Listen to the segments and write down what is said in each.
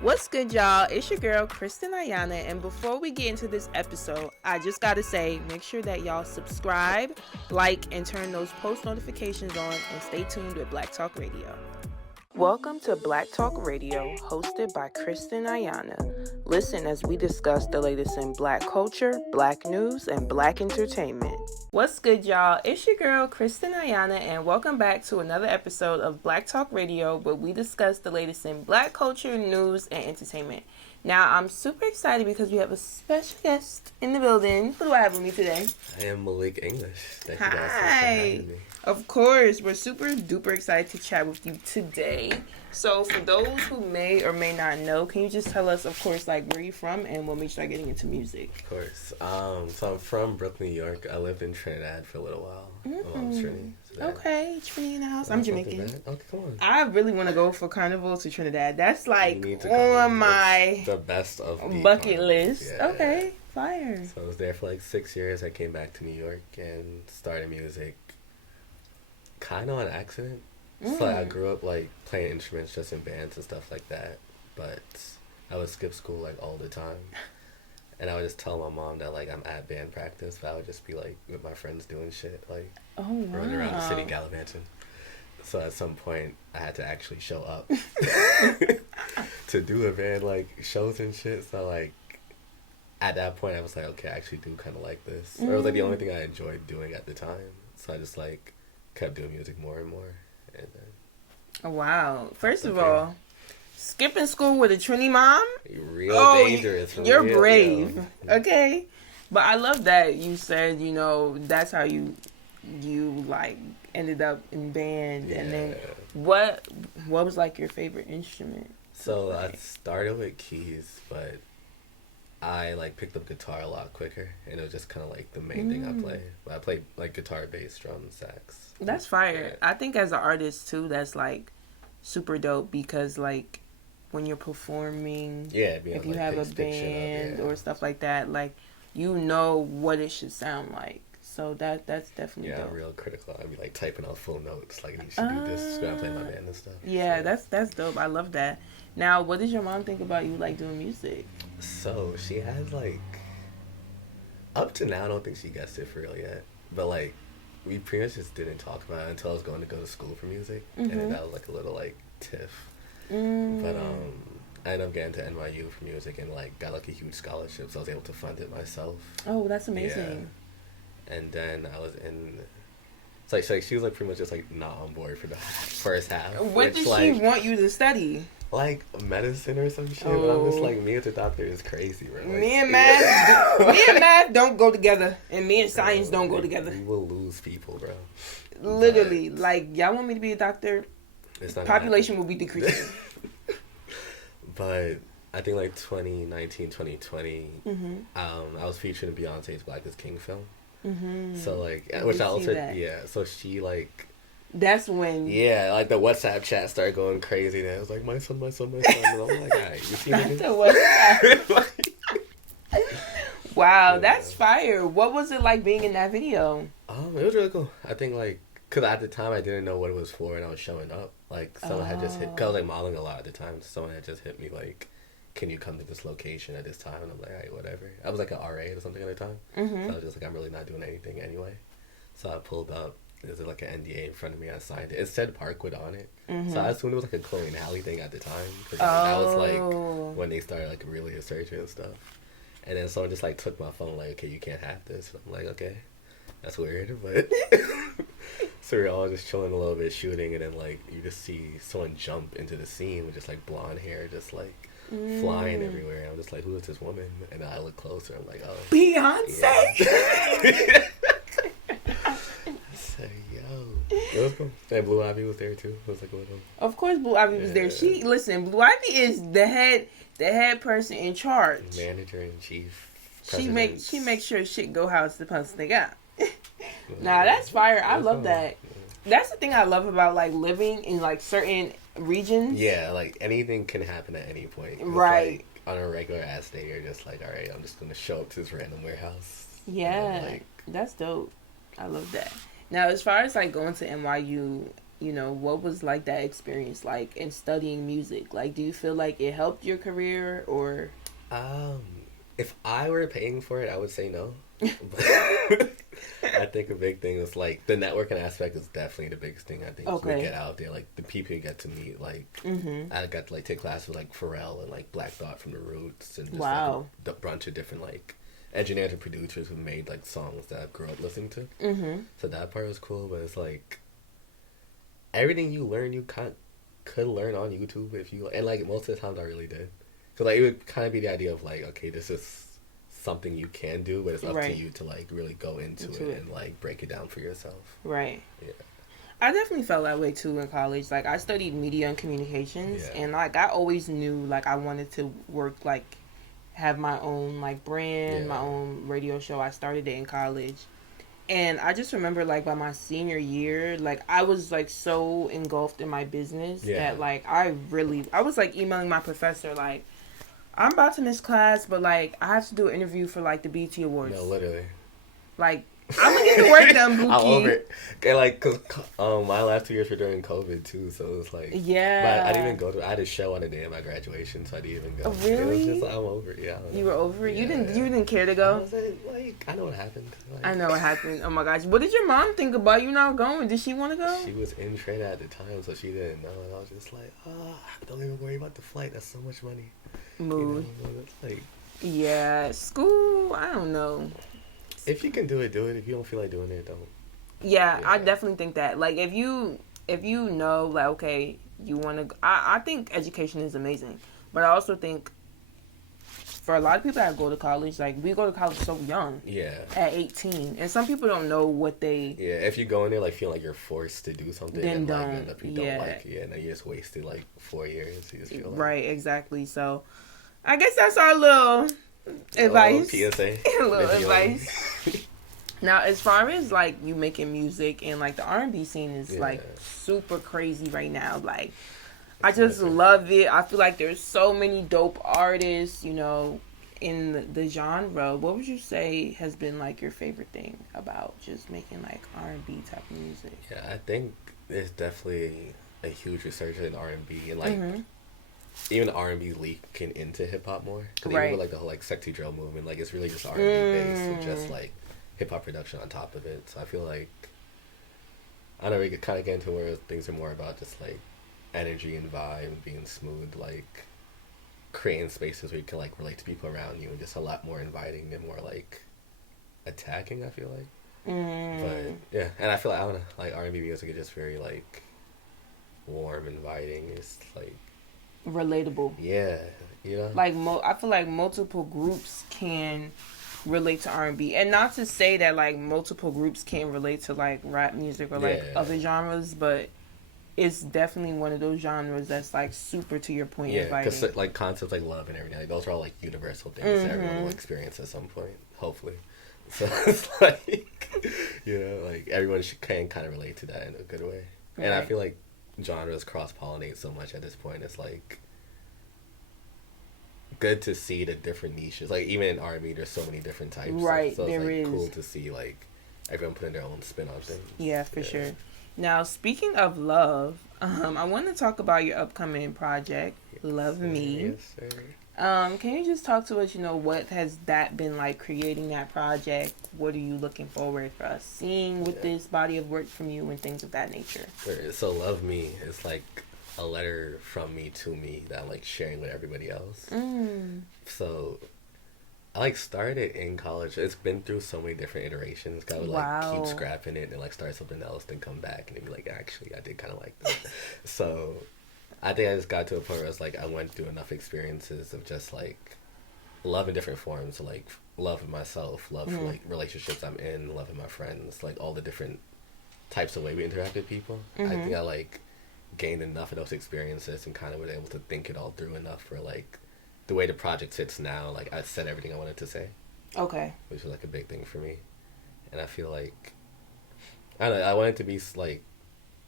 What's good, y'all? It's your girl, Kristen Ayana, and before we get into this episode, I just gotta say, make sure that y'all subscribe, like, and turn those post notifications on, and stay tuned with Black Talk Radio. Welcome to Black Talk Radio, hosted by Kristen Ayana. Listen as we discuss the latest in Black culture, Black news, and Black entertainment. What's good, y'all? It's your girl, Kristen Ayana, and welcome back to another episode of Black Talk Radio, where we discuss the latest in Black culture, news, and entertainment. Now, I'm super excited because we have a special guest in the building. Who do I have with me today? I am Malik English. Thank you Hi. guys for having me. Of course, we're super duper excited to chat with you today. So for those who may or may not know, can you just tell us, of course, like where you're from and when we start getting into music? Of course. So I'm from Brooklyn, New York. I lived in Trinidad for a little while. Trinity. So Okay, Trinity in the house. I'm Jamaican. Okay, come on. I really want to go for Carnival to Trinidad. That's like on on my the best of the bucket carnival. list. Yeah. Okay, fire. So I was there for like 6 years. I came back to New York and started music kind of on accident. So I grew up like playing instruments just in bands and stuff like that. But I would skip school like all the time. And I would just tell my mom that like I'm at band practice, but I would just be like with my friends doing shit, like running around the city gallivanting. So at some point I had to actually show up to do a band like shows and shit. So like at that point I was like, okay, I actually do kind of like this. Or it was like the only thing I enjoyed doing at the time. So I just like kept doing music more and more. And then Wow. First of all, skipping school with a Trini mom? Real dangerous. You're real, brave. Okay. But I love that you said, that's how you like ended up in band. Yeah. And then what was like your favorite instrument? So I started with keys, but I like picked up guitar a lot quicker, and it was just kind of like the main thing I play. But I play like guitar, bass, drums, sax. That's fire. Yeah. I think as an artist too, that's like super dope because like when you're performing, if you have a band or stuff like that, like you know what it should sound like. So that's definitely dope. I'm real critical. I'd be like typing out full notes, like you should do this when I'm playing my band and stuff. Yeah, so. That's dope. I love that. Now, what does your mom think about you like doing music? So she has like up to now, I don't think she gets it for real yet. But like we pretty much just didn't talk about it until I was going to go to school for music, and then that was like a little like tiff. But I ended up getting to NYU for music and like got like a huge scholarship, so I was able to fund it myself. Oh, that's amazing. Yeah. And then I was in. It's like she was like pretty much just like not on board for the first half. What did she want you to study? Like medicine or some shit. But I'm just like, me as a doctor is crazy, bro. Like, me and math don't go together, and me and science don't go together. We will lose people, bro. Literally, like y'all want me to be a doctor, population will be decreasing. But I think like 2019, 2020, I was featured in Beyonce's Black is King film. So like, which I also so she like. That's when like the WhatsApp chat started going crazy, and it was like my son, and I'm like, alright, you see me? Wow, that's fire. What was it like being in that video? It was really cool. I think like, cause at the time I didn't know what it was for, and I was showing up. Like someone had just hit, cause I was like modeling a lot at the time. So someone had just hit me like, can you come to this location at this time? And I'm like, alright, whatever. I was like an RA or something at the time, so I was just like, I'm really not doing anything anyway. So I pulled up. There's like an NDA in front of me. I signed it. It said Parkwood on it, so I assumed it was like a Chloe and Halle thing at the time. Cause that was like when they started like really researching and stuff. And then someone just like took my phone, like, okay, you can't have this. And I'm like, okay, that's weird, but so we're all just chilling a little bit, shooting, and then like you just see someone jump into the scene with just like blonde hair, just like flying everywhere. And I'm just like, who is this woman? And then I look closer. I'm like, oh, Beyonce. Yeah. It was cool. And Blue Ivy was there too. It was like a little. Of course, Blue Ivy was there. Blue Ivy is the head person in charge. Manager in chief. She makes sure shit go how it's supposed to go. Nah, that's fire. I love that. That's the thing I love about like living in like certain regions. Yeah, like anything can happen at any point. Right. Like, on a regular ass day, you're just like, all right, I'm just gonna show up to this random warehouse. Yeah, that's dope. I love that. Now, as far as like going to NYU, what was like that experience like in studying music? Like, do you feel like it helped your career or? Um, if I were paying for it, I would say no. But I think a big thing is like the networking aspect is definitely the biggest thing. I think Okay. you get out there, like the people you get to meet. Like I got to like take classes with like Pharrell and like Black Thought from the Roots and just Wow. like a bunch of different like engineers and producers who made like songs that I grew up listening to. So that part was cool, but it's like everything you learn, you could learn on YouTube if you, and like most of the times I really did. So like it would kind of be the idea of like, okay, this is something you can do, but it's up to you to like really go into it and like break it down for yourself. Right. Yeah. I definitely felt that way too in college. Like I studied media and communications, and like I always knew like I wanted to work like have my own like brand, my own radio show. I started it in college. And I just remember like by my senior year, like I was like so engulfed in my business that like I was like emailing my professor like, I'm about to miss class, but like I have to do an interview for like the BT Awards. No, literally. Like I'm gonna get the work done, Buki. I'm over it. Okay, like, cause my last 2 years were during COVID too, so it was like, but I didn't even go to. I had a show on the day of my graduation, so I didn't even go. Oh, really? It was just like, I'm over it. Yeah. You were over it. Yeah. You didn't care to go. I was like, I know what happened. Like, I know what happened. Oh my gosh, what did your mom think about you not going? Did she want to go? She was in Trinidad at the time, so she didn't know, and I was just like, don't even worry about the flight. That's so much money. Mood. It's like, yeah, school. I don't know. If you can do it, do it. If you don't feel like doing it, don't. Yeah, I definitely think that. Like, if you know, like, okay, you want to... I think education is amazing. But I also think for a lot of people that go to college, like, we go to college so young. Yeah. At 18. And some people don't know what they... Yeah, if you go in there, like, feeling like you're forced to do something, then and, don't. like, end up you don't like it, and then you just wasted, like, 4 years. You just feel like... Right, exactly. So, I guess that's our little... advice. A little PSA. A little advice. Now, as far as like you making music and like the R&B scene is like super crazy right now. Like, I just love it. I feel like there's so many dope artists, in the genre. What would you say has been like your favorite thing about just making like R&B type of music? Yeah, I think there's definitely a huge resurgence in R&B and like. Even R&B leaking into hip hop more, because even with like the whole like sexy drill movement, like it's really just R&B based and just like hip hop production on top of it. So I feel like I don't know, we could kind of get into where things are more about just like energy and vibe and being smooth, like creating spaces where you can like relate to people around you and just a lot more inviting and more like attacking. I feel like, but yeah, and I feel like I don't know, like R&B music is just very like warm, inviting. It's like. Relatable. Yeah, like I feel like multiple groups can relate to R&B, and not to say that like multiple groups can't relate to like rap music or like other genres, but it's definitely one of those genres that's like super to your point. Yeah, because like concepts like love and everything, like those are all like universal things that everyone will experience at some point, hopefully. So it's like like everyone can kind of relate to that in a good way, and I feel like genres cross-pollinate so much at this point. It's like good to see the different niches. Like even in R&B, there's so many different types. Right, so it's there like is. Cool to see like everyone putting their own spin on things. Yeah, for sure. Now, speaking of love, I want to talk about your upcoming project, Love Me. Yes, sir. Can you just talk to us, what has that been like creating that project? What are you looking forward for us seeing with this body of work from you and things of that nature? So Love Me is like a letter from me to me that I'm like sharing with everybody else. So I like started in college. It's been through so many different iterations. I would like keep scrapping it and like start something else, then come back and then be like, actually, I did kind of like that. So I think I just got to a point where it's like I went through enough experiences of just like love in different forms, like love of myself, love for like relationships I'm in, love of my friends, like all the different types of way we interact with people. I think I like gained enough of those experiences and kind of was able to think it all through enough for like the way the project sits now. Like I said everything I wanted to say. Okay. Which was like a big thing for me, and I feel like I don't know. I wanted it to be like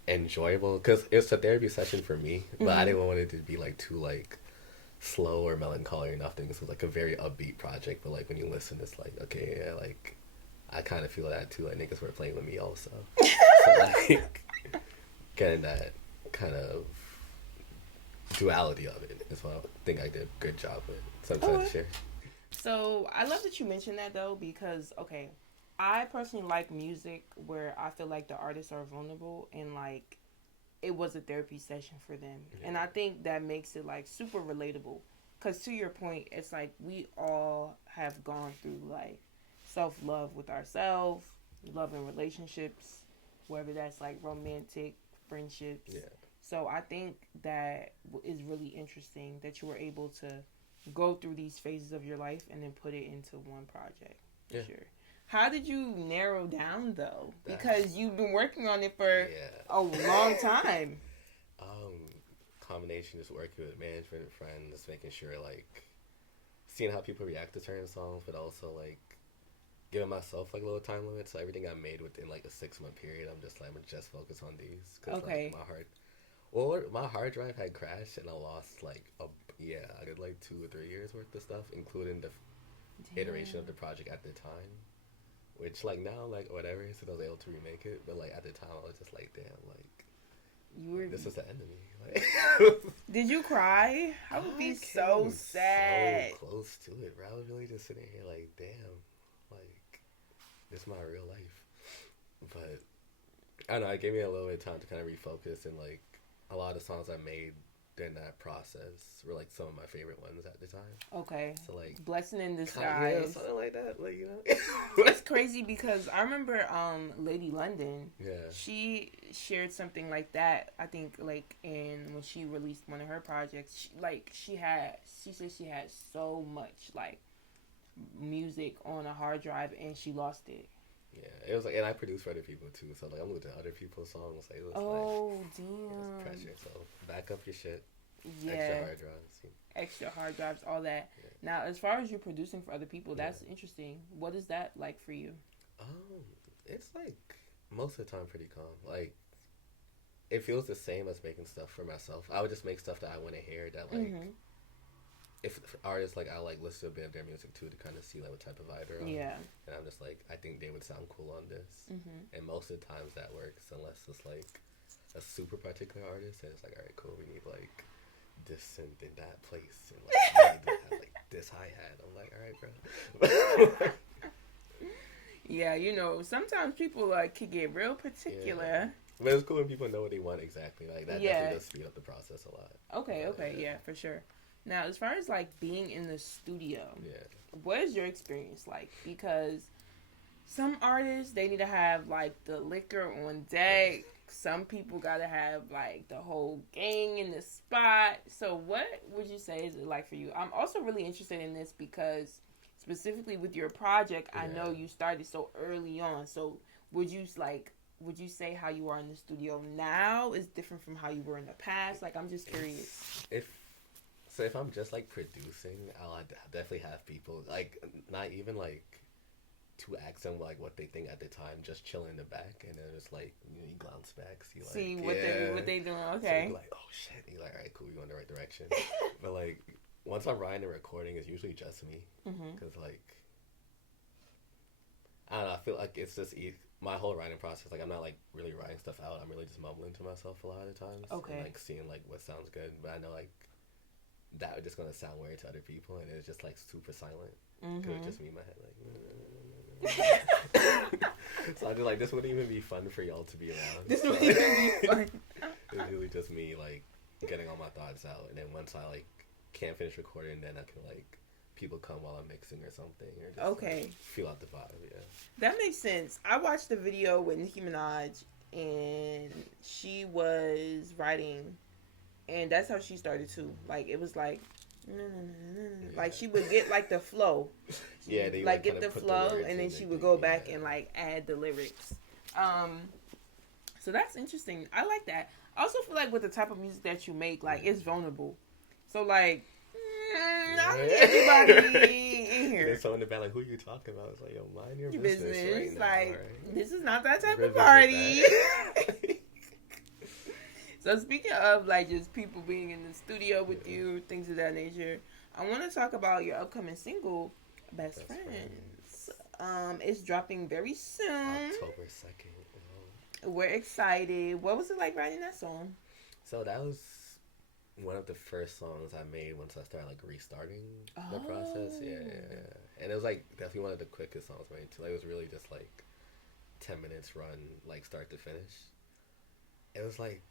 enjoyable because it's a therapy session for me, but I didn't want it to be like too like slow or melancholy or nothing. This was like a very upbeat project, but like when you listen, it's like okay, yeah, like I kind of feel that too. Like niggas were playing with me also. So like getting that kind of duality of it is what I think I did a good job with. Sometimes share. So I love that you mentioned that though, because okay, I personally like music where I feel like the artists are vulnerable and like it was a therapy session for them. Yeah. And I think that makes it like super relatable. Because to your point, it's like we all have gone through like self-love with ourselves, love in relationships, whether that's like romantic, friendships. Yeah. So I think that is really interesting that you were able to go through these phases of your life and then put it into one project. Yeah. Sure. How did you narrow down though? Because you've been working on it for a long time. Combination is working with management and friends, making sure like seeing how people react to certain songs, but also like giving myself like little time limits. So everything I made within like a 6-month period, I'm just focus on these. Cause, okay. Like, my hard drive had crashed and I lost like I did like 2 or 3 years worth of stuff, including the iteration of the project at the time. Which like now like whatever, so I was able to remake it, but like at the time I was just like damn like this is the end of me. Like, did you cry? I would be so sad. So close to it, bro. I was really just sitting here like damn, like this is my real life. But I don't know, it gave me a little bit of time to kind of refocus, and like a lot of songs I made during that process were like some of my favorite ones at the time. Okay. So like Blessing in Disguise. Yeah, something like that. Like, you know. It's crazy because I remember Lady London. Yeah. She shared something like that. I think like when she released one of her projects, she said she had so much like music on a hard drive and she lost it. Yeah, it was like, and I produced for other people too, so like I'm looking at other people's songs. Like, it was damn. It was pressure. So back up your shit. Yeah. Extra hard drives. Extra hard drives, all that. Yeah. Now, as far as you're producing for other people, that's interesting. What is that like for you? It's like most of the time pretty calm. Like it feels the same as making stuff for myself. I would just make stuff that I want to hear. That like. Mm-hmm. If artists like I like listen to a bit of their music too to kind of see like what type of vibe they're on. Yeah. And I'm just like I think they would sound cool on this. Mm-hmm. And most of the times that works unless it's like a super particular artist and it's like alright cool we need like this synth in that place and like we need to have like this hi-hat. I'm like alright bro. Yeah, you know sometimes people like can get real particular. Yeah. But it's cool when people know what they want exactly. Like that definitely does speed up the process a lot. Okay, yeah, for sure. Now, as far as, like, being in the studio, what is your experience like? Because some artists, they need to have, like, the liquor on deck. Some people got to have, like, the whole gang in the spot. So what would you say is it like for you? I'm also really interested in this because specifically with your project, I know you started so early on. So would you say how you are in the studio now is different from how you were in the past? Like, I'm just curious. So if I'm just like producing, I'll definitely have people like not even like to ask them like what they think at the time, just chilling in the back, and then it's like you glance back, see like see what they doing. Okay. So you're like oh shit, and you're like all right cool, you're going the right direction. But like once I'm writing and recording, it's usually just me because like I don't know, I feel like it's just my whole writing process. Like I'm not like really writing stuff out. I'm really just mumbling to myself a lot of the times. Okay. And, like seeing like what sounds good, but I know like. That was just gonna sound weird to other people, and it's just like super silent. Cause it's just me in my head, like. So I just like this wouldn't even be fun for y'all to be around. This wouldn't even be fun. It's really just me like getting all my thoughts out, and then once I like can't finish recording, then I can like people come while I'm mixing or something, or just like, feel out the vibe. Yeah, that makes sense. I watched the video with Nicki Minaj, and she was writing. And that's how she started too. Like it was like, like she would get like the flow. Yeah, they like get the flow, and then she would go back and like add the lyrics. So that's interesting. I like that. I also feel like with the type of music that you make, like it's vulnerable. So like, I need everybody in here. There's someone in the band like, who are you talking about? It's like, yo, mind your business right like, now, right? This is not that type of party. So speaking of like just people being in the studio with you, things of that nature, I want to talk about your upcoming single, Best Friends. It's dropping very soon. October 2nd. We're excited. What was it like writing that song? So that was one of the first songs I made once I started like restarting the process. Yeah. And it was like definitely one of the quickest songs made too. Like, it was really just like 10 minutes run, like start to finish. It was like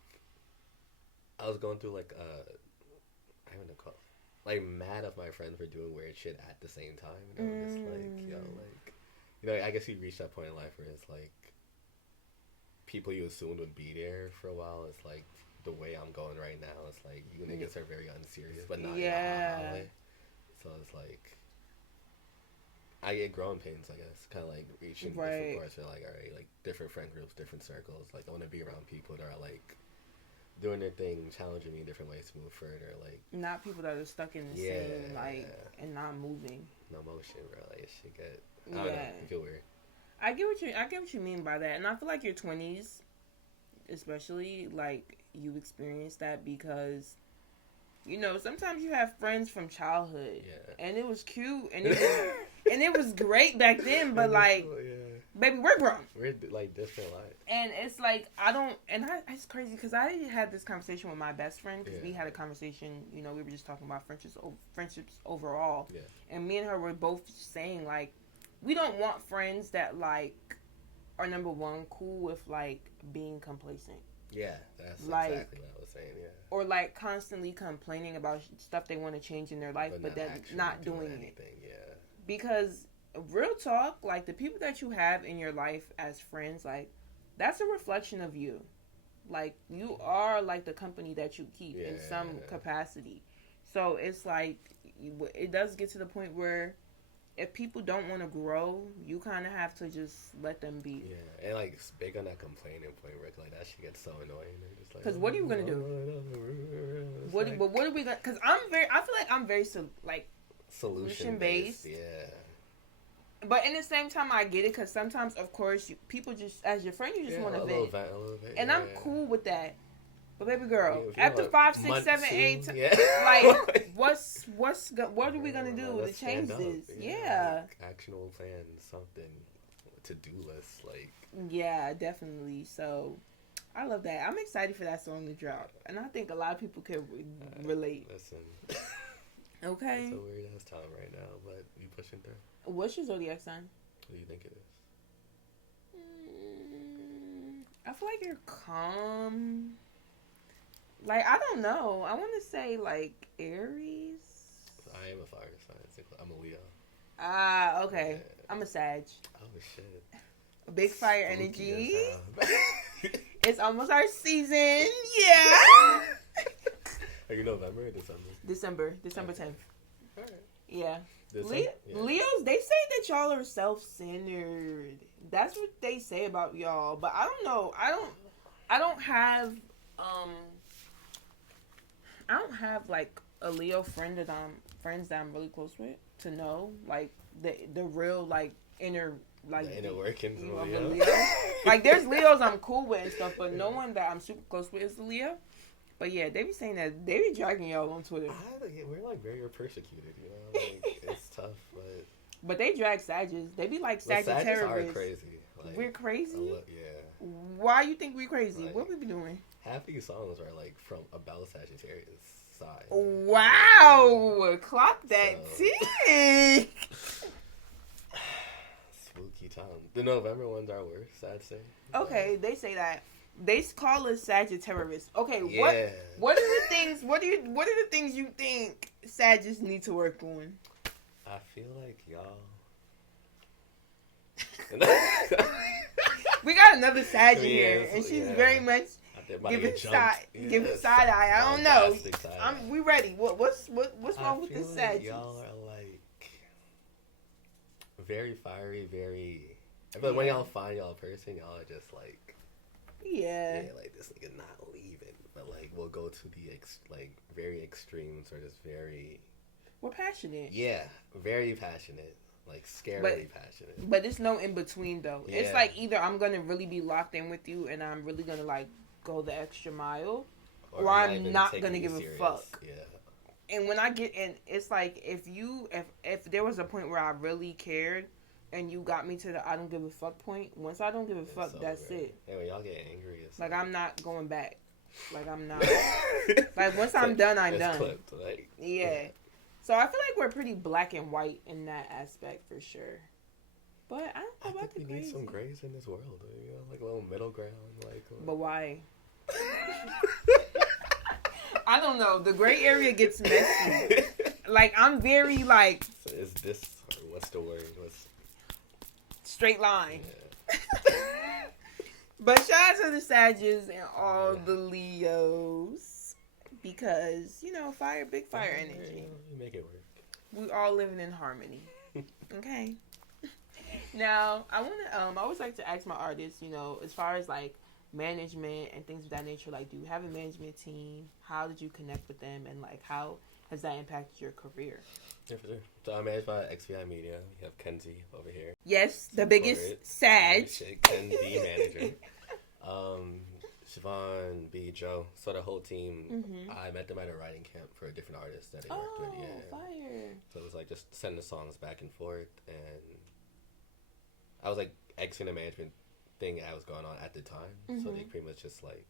I was going through like I don't know, like mad of my friends for doing weird shit at the same time. And I was just like, yo, like, you know, I guess you reach that point in life where it's like people you assumed would be there for a while. It's like the way I'm going right now. It's like you niggas are very unserious, but not in a way. So it's like I get growing pains, I guess, kind of like reaching different parts. Where like, all right, like different friend groups, different circles. Like I want to be around people that are like doing their thing, challenging me in different ways to move further. Like not people that are stuck in the same like and not moving. No motion, bro. Like it should get. I don't know. I feel weird. I get what you mean by that, and I feel like your 20s, especially, like you experience that because, you know, sometimes you have friends from childhood, and it was cute, and it was great back then, but like, baby, we're grown. We're like different lives, and it's like it's crazy because I had this conversation with my best friend because we had a conversation. You know, we were just talking about friendships overall, and me and her were both saying like, we don't want friends that like are number one cool with like being complacent. Yeah, that's like, exactly what I was saying. Yeah, or like constantly complaining about stuff they want to change in their life, but then not doing anything. Yeah, because real talk, like the people that you have in your life as friends, like that's a reflection of you. Like you are like the company that you keep in some capacity. So it's like it does get to the point where if people don't want to grow, you kind of have to just let them be. Yeah, and like it's big on that complaining point, Rick. Like that shit gets so annoying. Because what are you gonna do? What are we gonna? Because I feel like I'm very solution based. Yeah. But in the same time, I get it because sometimes, of course, people just as your friend, you just want to vent. A little bit, and I'm cool with that. But baby girl, after 5, 6, 7, 8, like what are we gonna do to change this? Yeah, like, actionable plan, something, to-do list, like. Yeah, definitely. So, I love that. I'm excited for that song to drop, and I think a lot of people can relate. Listen. Okay. It's a weird ass time right now, but we pushing through. What's your zodiac sign? What do you think it is? I feel like you're calm. Like, I don't know. I want to say, like, Aries. I am a fire sign. I'm a Leo. Ah, okay. Yeah. I'm a Sag. Oh, shit. Big fire energy. It's almost our season. Yeah. Are you November or December? December 10th. All right. Yeah. Leos, they say that y'all are self-centered. That's what they say about y'all. But I don't know. I don't have like a Leo friends that I'm really close with to know like the real like inner like the inner workings of Leo. Like there's Leos I'm cool with and stuff, but no one that I'm super close with is a Leo. But yeah, they be saying that they be dragging y'all on Twitter. We're like very persecuted, you know. Like, it's tough, but they drag Sagittarius. They be like Sagittarius. Sagittarius are crazy. Like, we're crazy. Yeah. Why you think we're crazy? Like, what we be doing? Half these songs are like from about Sagittarius side. Wow, clock that tick. Spooky time. The November ones are worse, I'd say. Okay, they say that. They call us Sagittarius. Okay, what are the things? What are the things you think Sagittarius need to work on? I feel like y'all. We got another Sag here, and she's very much giving side eye. I don't know. We ready. What's wrong with this Sag? Y'all are like very fiery, very. I feel like when y'all find y'all person, y'all are just like. Yeah, like this nigga not leaving, but like we'll go to the very extremes or just very. We're passionate. Yeah, very passionate, like scarily passionate. But there's no in between though. Yeah. It's like either I'm gonna really be locked in with you and I'm really gonna like go the extra mile, or I'm not gonna give a fuck. Yeah. And when I get in, it's like if there was a point where I really cared, and you got me to the I don't give a fuck point. Once I don't give a fuck, that's it. Yeah, when y'all get angry, it's like I'm not going back. Like I'm not. Like once I'm done, I'm done. Clipped, like, yeah. So I feel like we're pretty black and white in that aspect for sure. But I don't know about the we grays. need some grays in this world, you know, like a little middle ground, like. But why? I don't know. The gray area gets messy. Like I'm very like. So is this or what's the word? What's straight line? Yeah. But shout out to the Sagittarius and all the Leos because you know big fire energy. You make it work. We all living in harmony. Okay. Now I want to. I always like to ask my artists, you know, as far as like management and things of that nature. Like, do you have a management team? How did you connect with them, and like how has that impacted your career? Yeah, for sure. So I'm managed by XVI Media. We have Kenzie over here. Yes, the biggest Sag. Ken B manager. Siobhan B. Joe. So the whole team, I met them at a writing camp for a different artist that I worked with. Yeah. Fire. So it was like just sending the songs back and forth, and I was like exiting the management thing that was going on at the time. So they pretty much just like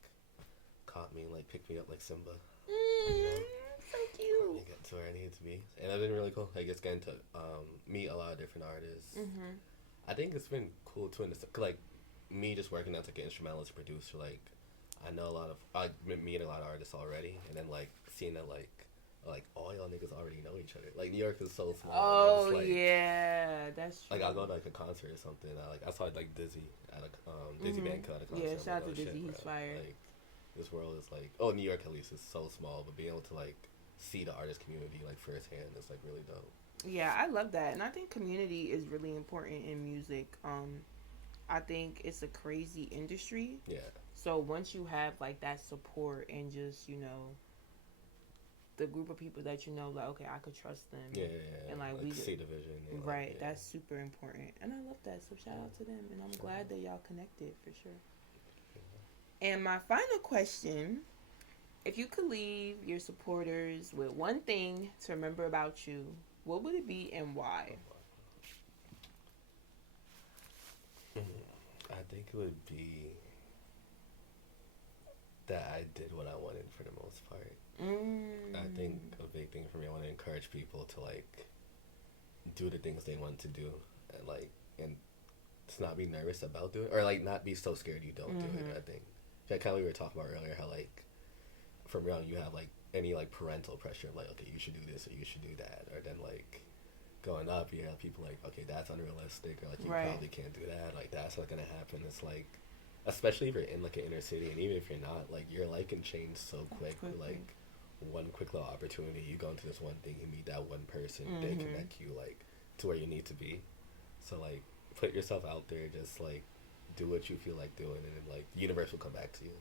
caught me and like picked me up like Simba. You know? So cute. Get to where I needed to be, and it's been really cool. I just getting to meet a lot of different artists. I think it's been cool too, like me just working as like an instrumentalist producer. Like I know I've been meeting a lot of artists already, and then like seeing that like all y'all niggas already know each other. Like New York is so small. Oh like, yeah, that's true. like I'll go to like a concert or something. I saw like Dizzy at a Dizzy Banco at a concert. Yeah, shout out to Dizzy, he's bro. fire. Like this world is like New York at least is so small, but being able to like see the artist community like firsthand is like really dope. Yeah, I love that, and I think community is really important in music. I think it's a crazy industry. Yeah. So once you have like that support and just the group of people that you know, like okay, I could trust them. Yeah. And like we see the vision. Right. Like, that's super important, and I love that. So shout out to them, and I'm glad that y'all connected for sure. And my final question. If you could leave your supporters with one thing to remember about you, what would it be and why? I think it would be that I did what I wanted for the most part. I think a big thing for me, I want to encourage people to like do the things they want to do, and to not be nervous about doing it, or like not be so scared you don't do it. I think that kind of we were talking about earlier, how like from young you have like any like parental pressure, like okay you should do this or you should do that, or then like going up you have people like okay that's unrealistic, or like you probably can't do that, like that's not gonna happen. It's like especially if you're in like an inner city, and even if you're not, like your life can change so quick. Like one quick little opportunity, you go into this one thing, you meet that one person, they connect you like to where you need to be. So like put yourself out there, just like do what you feel like doing, and then like the universe will come back to you.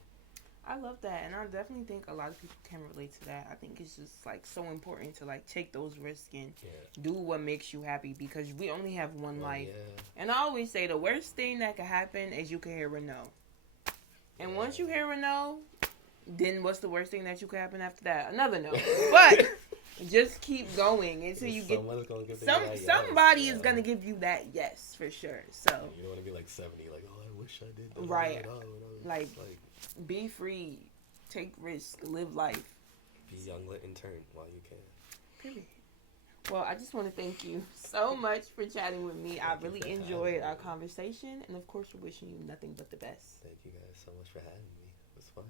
I love that, and I definitely think a lot of people can relate to that. I think it's just like so important to like take those risks and do what makes you happy, because we only have one life. And I always say the worst thing that could happen is you can hear a no. And once you hear a no, then what's the worst thing that you could happen after that? Another no. But just keep going until you get somebody is gonna give you that yes for sure. So you don't want to be like 70, like oh I wish I did that. Right. Like be free, take risks, live life. Be young, lit, and turn while you can. Period. Well, I just want to thank you so much for chatting with me. I really enjoyed our conversation, and of course, we're wishing you nothing but the best. Thank you guys so much for having me. It was fun.